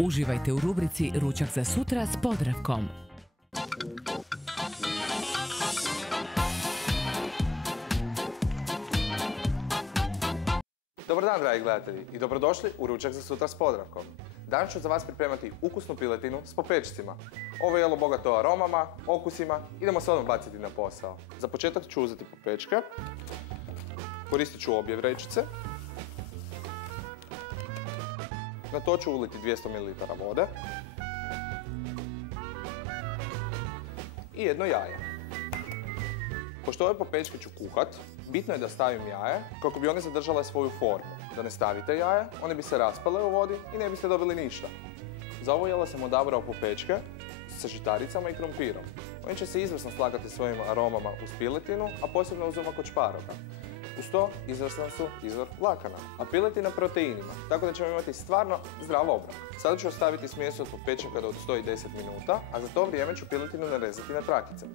Uživajte u rubrici Ručak za sutra s Podravkom. Dobar dan, dragi gledatelji, i dobrodošli u Ručak za sutra s Podravkom. Danas ću za vas pripremati ukusnu piletinu s popečcima. Ovo je jelo bogato aromama, okusima, idemo se odmah baciti na posao. Za početak ću uzeti popečke, koristit ću obje vrećice. Na to ću uliti 200 ml vode i jedno jaje. Pošto ove popečke ću kuhat, bitno je da stavim jaje kako bi one zadržale svoju formu. Da ne stavite jaje, one bi se raspale u vodi i ne biste dobili ništa. Za ovo jelo sam odabrao popečke sa žitaricama i krompirom. Oni će se izvrsno slagati svojim aromama uz piletinu, a posebno uz umak od šparoga. Uz to izvrstan su izvor vlakana, a piletina proteinima, tako da ćemo imati stvarno zdrav obrok. Sada ću ostaviti smjesu od popečaka da odstoji 10 minuta, a za to vrijeme ću piletinu narezati na trakice.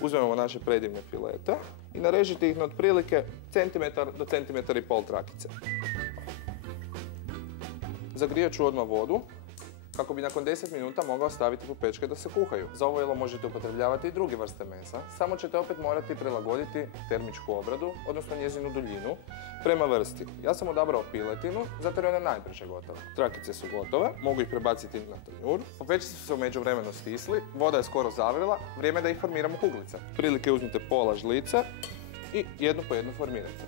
Uzmemo naše predivne filete i narežite ih na otprilike centimetar do centimetar i pol trakice. Zagrijat ću odmah vodu kako bi nakon 10 minuta mogao staviti popečke da se kuhaju. Za ovo jelo možete upotrebljavati i druge vrste mesa, samo ćete opet morati prilagoditi termičku obradu, odnosno njezinu duljinu, prema vrsti. Ja sam odabrao piletinu, zato jer je ona najbrže gotova. Trakice su gotove, mogu ih prebaciti na tanjur. Popečci su se u međuvremenu stisli, voda je skoro zavrila, vrijeme je da ih formiramo kuglice. Prilike uzmite pola žlice i jednu po jednu formirajte.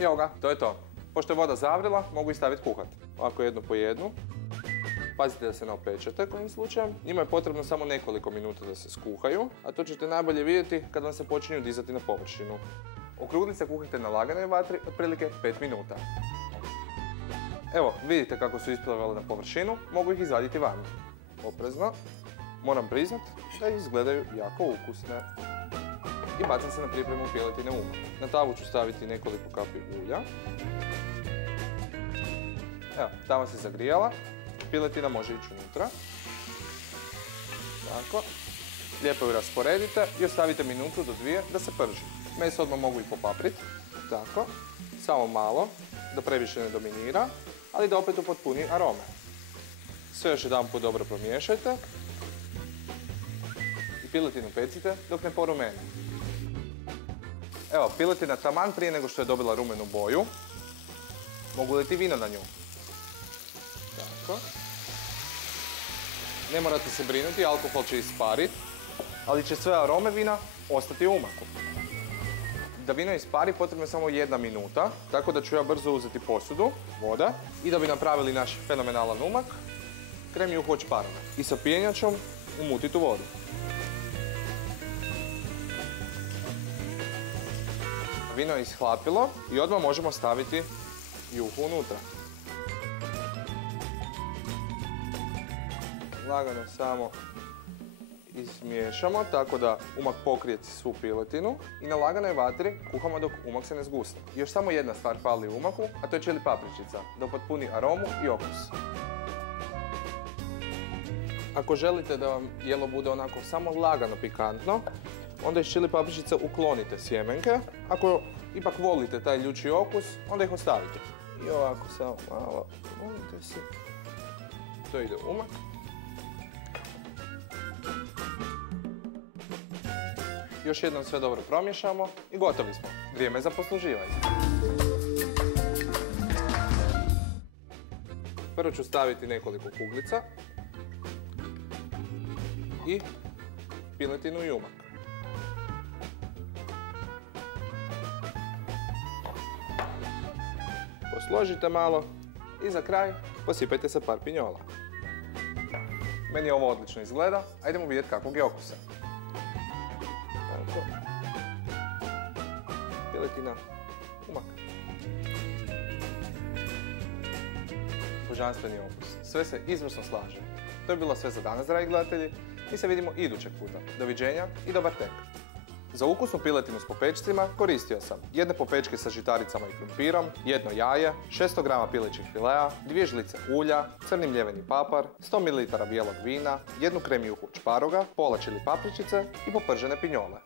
I evo ga, to je to. Pošto je voda zavrila, mogu ih staviti kuhati. Ovako jednu po jednu. Pazite da se ne opečete kojim slučajem. Njima je potrebno samo nekoliko minuta da se skuhaju, a to ćete najbolje vidjeti kad vam se počinju dizati na površinu. Okruglice kuhajte na laganoj vatri otprilike 5 minuta. Evo, vidite kako su isplavale na površinu, mogu ih izvaditi van. Oprezno, moram priznat da izgledaju jako ukusne. I bacam se na pripremu piletine umak. Na tavu ću staviti nekoliko kapi ulja. Evo, tava se zagrijala, piletina može ići unutra. Tako. Lijepo ju rasporedite i ostavite minutu do dvije da se prži. Meso odmah mogu i popapriti. Tako. Samo malo, da previše ne dominira, ali da opet upotpuni arome. Sve još jedanput dobro promiješajte. I piletinu pecite dok ne porumeni. Evo, piletina taman prije nego što je dobila rumenu boju. Mogu uliti vino na nju. Tako. Ne morate se brinuti, alkohol će ispariti, ali će sve arome vina ostati u umaku. Da vino ispari potrebno je samo 1 minuta, tako da ću ja brzo uzeti posudu, voda, i da bi napravili naš fenomenalan umak, krem juhu od šparoga. I sa pijenjačom umutiti u vodu. Vino je ishlapilo i odmah možemo staviti juhu unutra. Lagano samo izmiješamo tako da umak pokrije svu piletinu i na laganoj vatri kuhamo dok umak se ne zgusne. Još samo jedna stvar fali u umaku, a to je čili papričica, da upotpuni aromu i okus. Ako želite da vam jelo bude onako samo lagano pikantno, onda iz čili papričice uklonite sjemenke. Ako ipak volite taj ljući okus, onda ih ostavite. I ovako samo malo uklonite se. To ide u umak. Još jednom sve dobro promiješamo i gotovi smo. Vrijeme je za posluživanje. Prvo ću staviti nekoliko kuglica i piletinu i umak. Posložite malo i za kraj posipajte sa par pinjola. Meni ovo odlično izgleda, a idemo vidjeti kakvog je okusa. Tako. Piletina, umak. Božanstveni okus. Sve se izvrsno slaže. To je bilo sve za danas, dragi gledatelji. Mi se vidimo idućeg puta. Doviđenja i dobar tek. Za ukusnu piletinu s popečcima koristio sam jedne popečke sa žitaricama i krumpirom, jedno jaje, 600 g pilećih filea, 2 žlice ulja, crni mljeveni papar, 100 ml bijelog vina, jednu krem juhu od šparoga, pola čili papričice i popržene pinjole.